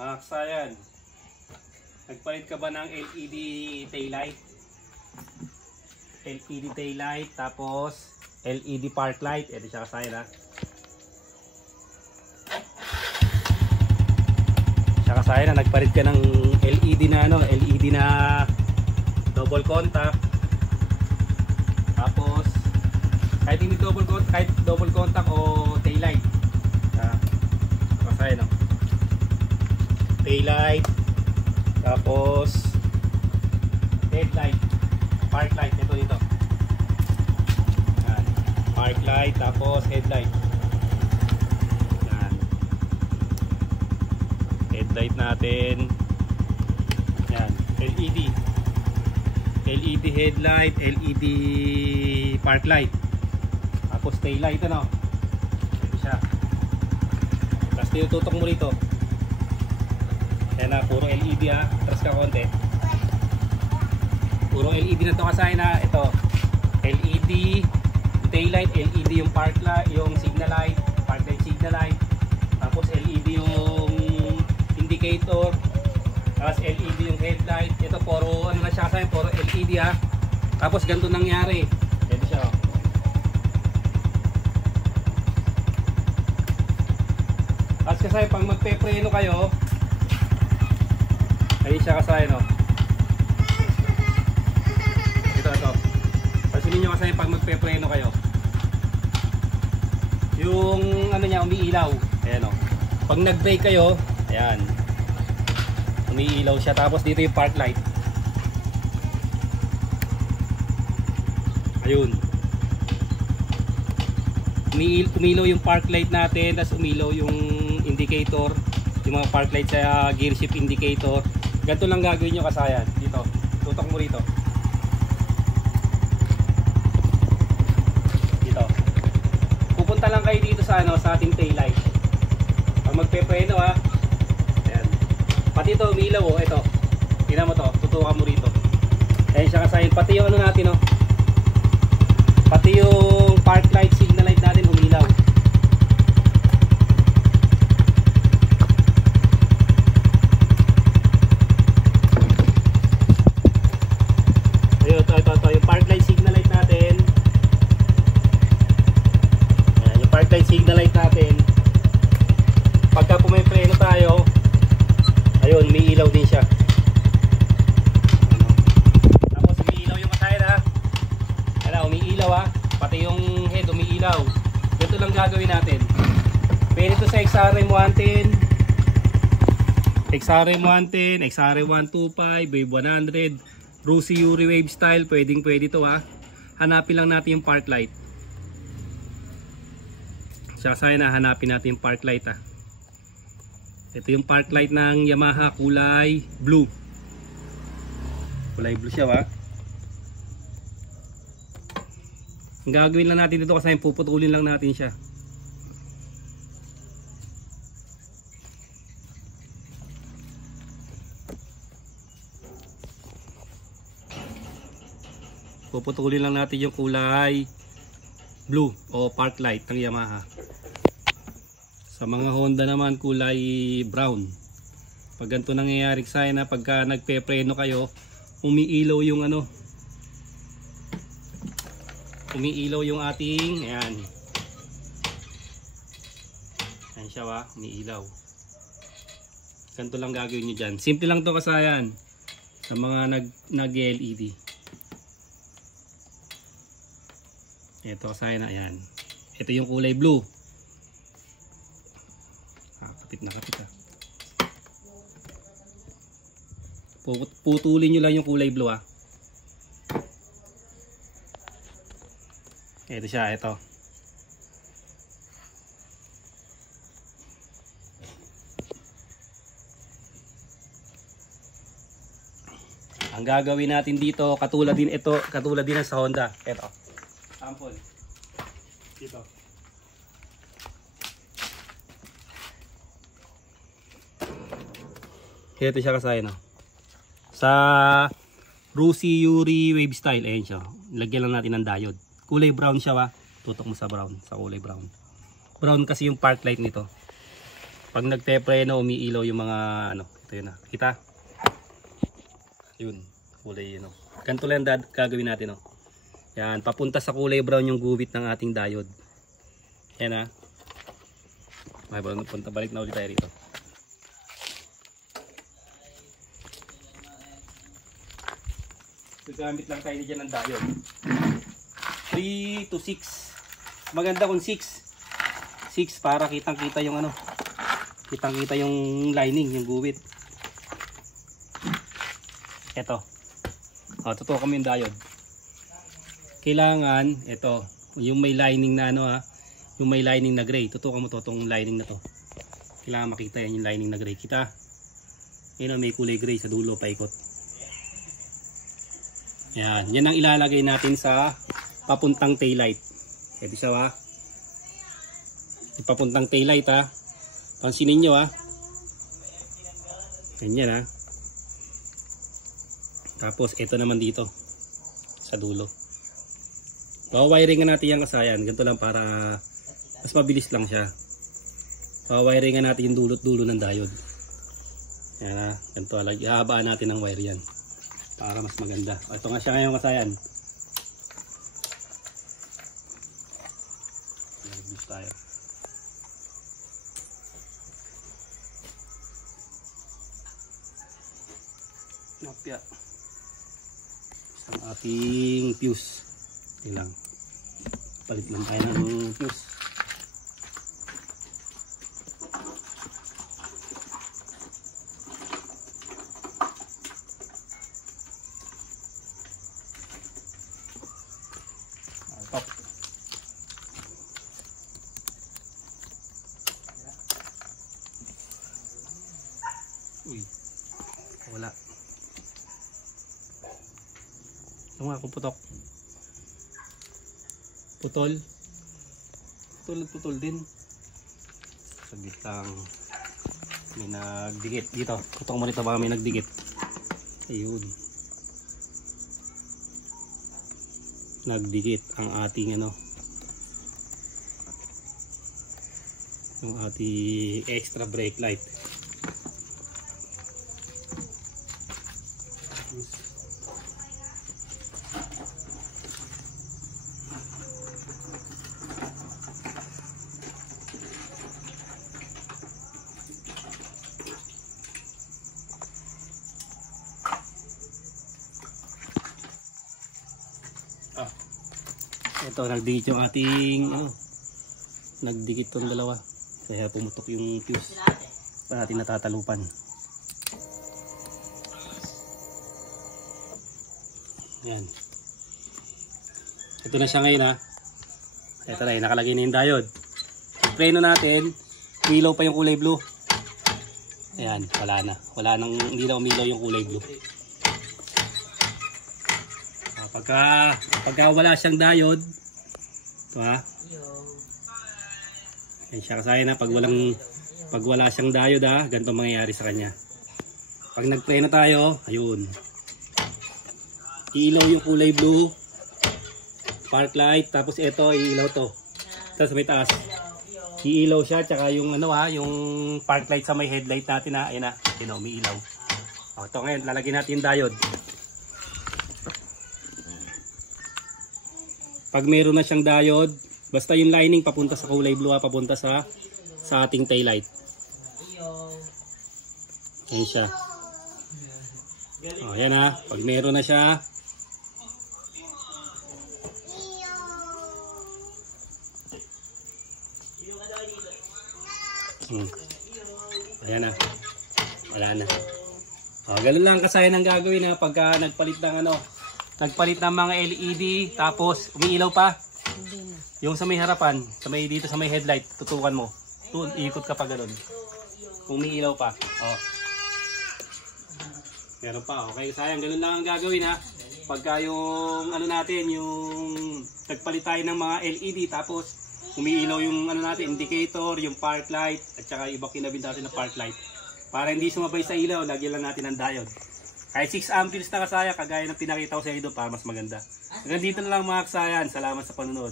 Aksayan. Nagpalit ka ba ng LED taillight? LED taillight tapos LED park light. Ito siya kasayan ha. Siya kasayan na nagpalit ka ng LED na LED na double contact. Tapos kahit hindi double contact, kahit double contact o taillight. Kasayan taillight, tapos headlight, park light, ito dito. Yan. Park light, tapos headlight. Yan. Headlight natin. Yan. LED. LED headlight, LED park light. Tapos taillight ito siya. Tapos tinututok mo rito. Yan na, puro LED ha. Tras ka konti. Puro LED na to kasi na ito. LED taillight, LED yung park light, yung signal light, park light, signal light. Tapos LED yung indicator. Tapos LED yung headlight. Ito puro ano na siya kasi, puro LED ha. Tapos ganito nangyari. Ito siya oh. Tapos kasi pag magpe-preno kayo, ayun siya kasaya ito pansinin nyo kasi pag magpe-preno kayo yung ano niya umiilaw, ayan pag nag-brake kayo, ayan umiilaw siya. Tapos dito yung park light, ayun umilaw yung park light natin. Tapos umilaw yung indicator, yung mga park light sa gear shift indicator. Ganito lang gagawin nyo kasayan. Dito, tutok mo rito. Dito. Pupunta lang kayo dito sa sa ating tail light. Pag magpe-preno ha. Ayan. Pati ito umilaw oh, ito. Tingnan mo to, tutukan mo rito. Ayan siya kasayan. Pati yung ano natin oh. Pati yung park light, signal light natin umilaw. Ito yung park light, signal light natin. Ayan, yung park light, signal light natin. Pagka pumipreno tayo, ayun, may ilaw din siya. Tapos umiilaw yung kasayan ha. Ayan, umiilaw ha. Pati yung head umiilaw. Ito lang gagawin natin. Pwede ito sa XRM110, XRM110, XRM125, Wave 100, Rusi Yuri Wave Style, pwede ito ha. Hanapin lang natin yung park light. Sasaya na hanapin natin yung park light ha. Ito yung park light ng Yamaha, kulay blue. Kulay blue siya ha. Ang gagawin lang natin dito kasi puputulin lang natin siya. Puputulin lang natin yung kulay blue o park light ng Yamaha. Sa mga Honda naman kulay brown. Pag ganito nangyayari sa akin na pagka nagpe-preno kayo, umiilaw yung umiilaw yung ating ayan. Ayan siya ba? Umiilaw. Ganito lang gagawin nyo dyan. Simple lang to kasayan sa mga nag-LED. Ito kasaya na yan. Ito yung kulay blue. Kapit na kapit ha. Putulin nyo lang yung kulay blue ha. Ito siya, ito. Ang gagawin natin dito, katulad din sa Honda. Ito. Sample. Dito. Ito siya kasaya no. Sa Rusi Yuri Wave Style, ayan siya. Lagyan lang natin ng diode. Kulay brown siya ba? Tutok mo sa brown, sa kulay brown. Brown kasi yung park light nito. Pag nagpe-preno, umiilaw yung mga ano, ito yun na. Kita? Yun, kulay yun. Ganito lang gagawin natin. Yan, papunta sa kulay brown yung guhit ng ating diode. Yan ha. Punta, balik na ulit tayo rito. Gagamit lang tayo dyan ng diode. 3 to 6. Maganda kung 6. 6 para kitang-kita yung ano. Kitang-kita yung lining, yung guhit. Ito. Totoo kami yung diode. Kailangan, ito, yung may lining na ano ha. Yung may lining na gray. Tutukan mo to, itong lining na to. Kailangan makita yan yung lining na gray. Kita? Yun may kulay gray sa dulo, paikot. Yan. Yan ang ilalagay natin sa papuntang taillight. Ito siya ha. Papuntang taillight ha. Pansinin nyo ha. Ganyan ha. Tapos ito naman dito. Sa dulo. Pawawiringan natin yung kasayan. Ganito lang para mas mabilis lang siya. Pawawiringan natin yung dulot-dulo ng diode. Yan ha. Ganito lang. Ihahabaan natin ang wire yan. Para mas maganda. Ito nga siya ngayon kasayan. Nag-boost tayo. Napya. Ang ating fuse. Ito lang. Palit lang tayo ng fuse. Uy, wala. Yung nga kung putok. Putol. Putol din. Saglit lang. May nagdikit dito. Putok mo rito baka may nagdikit. Ayun. Nagdikit ang ating ano. Yung ating extra brake light. Ito, nagdikit yung ating nagdikit tong dalawa kaya pumutok yung fuse pa natin natatalupan. Yan, ito na siya ngayon ha. Ito na, nakalagay na yung diode. Preno natin, ilaw pa yung kulay blue. Ayan, wala nang, hindi na umilaw yung kulay blue. Pagka wala siyang diode, ito ha. Yan siya kasaya na pag wala siyang diode ha, ganito mangyayari sa kanya. Pag nagpreno tayo, ayun. Iilaw yung kulay blue, park light, tapos ito iilaw to. Tapos may taas. Iilaw siya, tsaka yung ano ha, yung park light sa may headlight natin ha, ayun ha, umiilaw. Ito ngayon, lalagyan natin yung diode. Pag meron na siyang diode, basta yung lining papunta sa kulay blue, papunta sa ating taillight. Ayan siya. Ayan ha, pag meron na siya. Ayan na. Wala na. Ganun lang kasaya ng gagawin ha, pagka nagpalit ng mga LED, tapos umiilaw pa. Yung sa may harapan, dito sa may headlight, tutukan mo. Ikot ka pa ganun. Umiilaw pa. Meron pa. Okay, sayang. Ganun lang ang gagawin ha. Pagka yung natin, yung nagpalit tayo ng mga LED, tapos umiilaw yung natin, indicator, yung park light, at saka iba kinabit natin na park light. Para hindi sumabay sa ilaw, lagyan lang natin ng diode. Kahit 6 amperes na kasaya, kagaya ng pinakita ko sa inyo doon para mas maganda. Hanggang dito na lang mga kasayan. Salamat sa panunod.